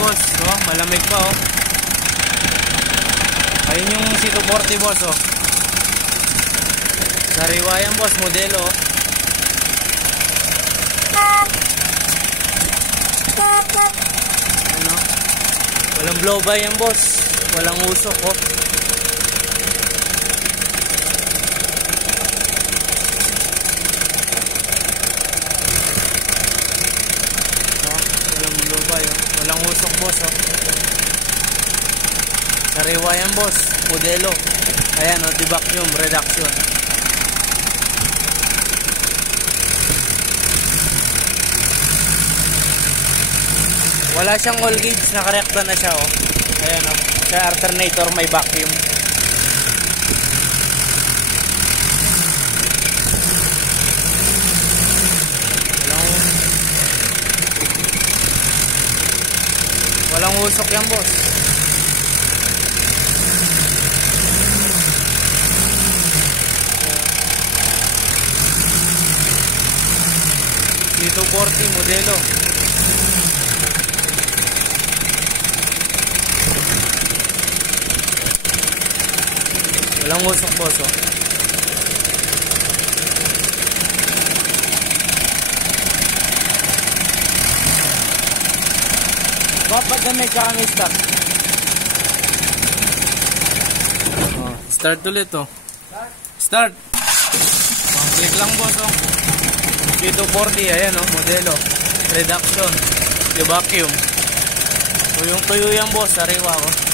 boss. Oh, malamig pa oh. Ayun yung C240 boss oh. Sariwa yan boss, modelo oh. Ano? Walang blow by yan boss. Walang usok oh. Walang blow by oh. Walang usok boss oh. Sariwa yan boss, modelo. Ayan oh, di-vacuum reduction. Wala siyang all gauge, nakarekta na siya oh. Ayan oh, sa alternator may vacuum. Walang usok yan boss. C240 modelo. Walang usok boss oh. Bapak damay ka kami start. Oh, start ulit oh. Start. Pang-click lang boss oh. C240 ayan oh, modelo. Reduction. The vacuum. So yung tuyo yan boss, sariwa oh.